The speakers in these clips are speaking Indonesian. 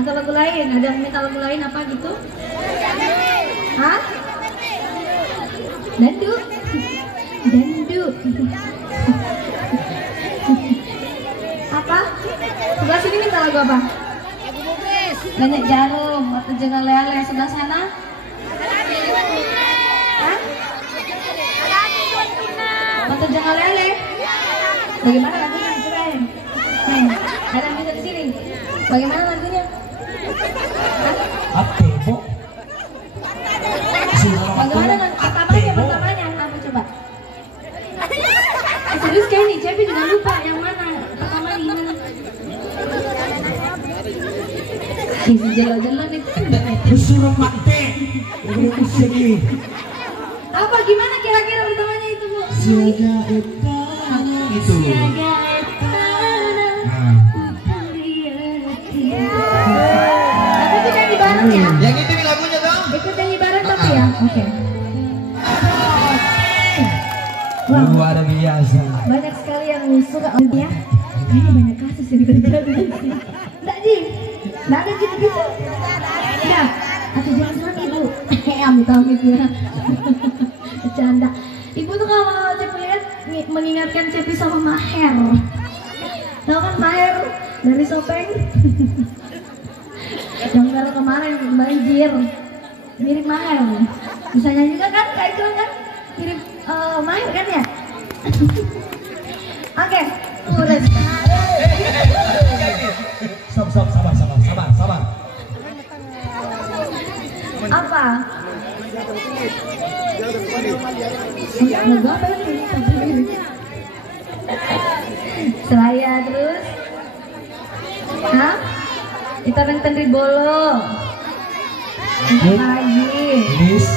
Atau lagu lain? Ada yang minta lagu lain apa gitu? Hah? Dangdut? Dangdut. Apa? Sebelah sini minta lagu apa? Banyak jarum, atau jangan lele. Sebelah sana? Hah? Atau jangan lele? Bagaimana lagunya? Keren. Nih, ada yang bisa di sini. Bagaimana lagunya? Apa bu? Bagaimana pertamanya? Apa coba? Serius kayak nih, Cepi juga lupa yang mana. Pertama gimana? Si jelo-jelo nih. Disuruh mati. Ini Apa gimana kira-kira pertamanya itu bu? Siaga etana itu. Siaga etana. Aku tuh nyanyi bareng ya. Yang itu lagunya dong. Ikut nyanyi bareng tapi ya. Oke. Wow. Luar biasa. Banyak sekali yang suka ya. Ini banyak kasus yang terjadi. Enggak Ji. Enggak ada gitu-gitu. Enggak. Atau jangan serang ibu. Amit-amit ya. Bercanda. Ibu tuh kalau Cepi lihat mengingatkan Cepi sama Maher. Tahu kan Maher dari Sopeng? Yang baru kemarin banjir. Mirip Maher. Bisa nyanyi juga kan? Kayak itu kan? Mirip Maher kan ya? Oke, udah. Sabar. Apa? Lagu apa ini? Seraya terus. Hah? Kita nonton di bolo. Lagi. Please.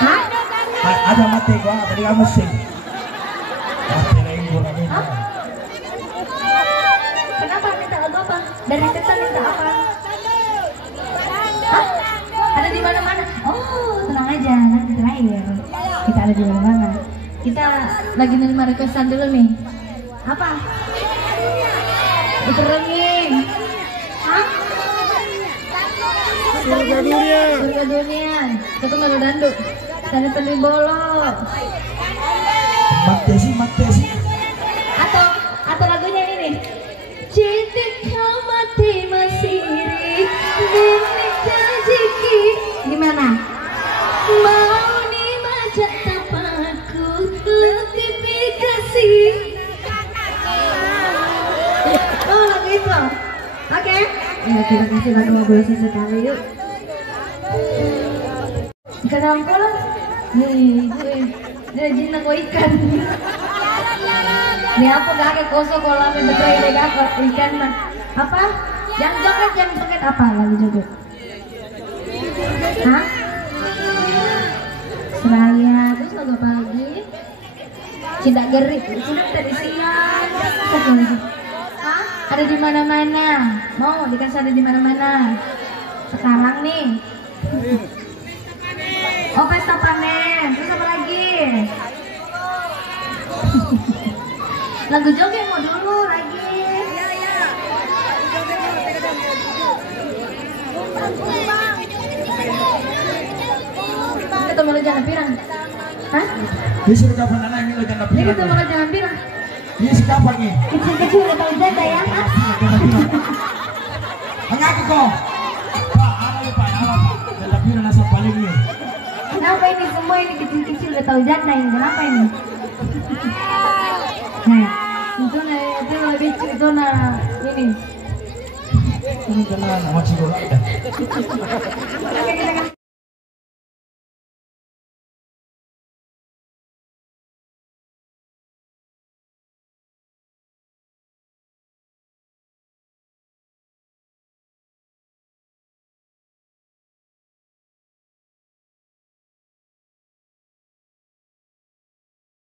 Hah? Ada mati gua tadi kamu sing. Mati lain gua ini. Hah? Kenapa minta lagu apa? Dari Tetan minta apa? Hah? Ada di mana-mana. Oh, tenang aja, nanti terakhir. Kita ada di mana-mana. Kita lagi nerima requestan dulu nih. Apa? Dikerengin. Hah? Surga dunia. Itu malu danduk. Tanda penuh bolo. Mati sih. Atau lagunya ini. Cinta kau mati masih iri. Janji gimana? Mau nih macet tapaku lebih kasih. Oh lagu itu. Oke. Ya terima kasih lagu ngobrol sekali yuk. Ikan apa? Nih, jin nang ikan. Nih apa gak ada kosong kolam yang betul gak ikan mah. Apa? Yang joget apa lagi joget? Hah? Seraya, terus lagu apa lagi? Cinta gerik, cinta tadi siang. Hah? Ada di mana-mana. Mau dikasih ada di mana-mana. Sekarang nih. Oh pesta panen, terus apa lagi? Lagu joget mau dulu lagi. Kita malah jangan pirang. Hah? Ini sudah kapan anak ini lo jangan Ini pirang. kita malah jangan pirang. Ini sudah kapan nih? Kecil-kecil udah tahu janda ya. Mengaku kok. Pak, ala lupa ya. Jangan pirang asal paling ini. Kenapa ini semua ini kecil-kecil udah tahu janda ini? Kenapa ini? Nah, itu lebih itu ini. Ini kenal nama cikgu. Oke, kita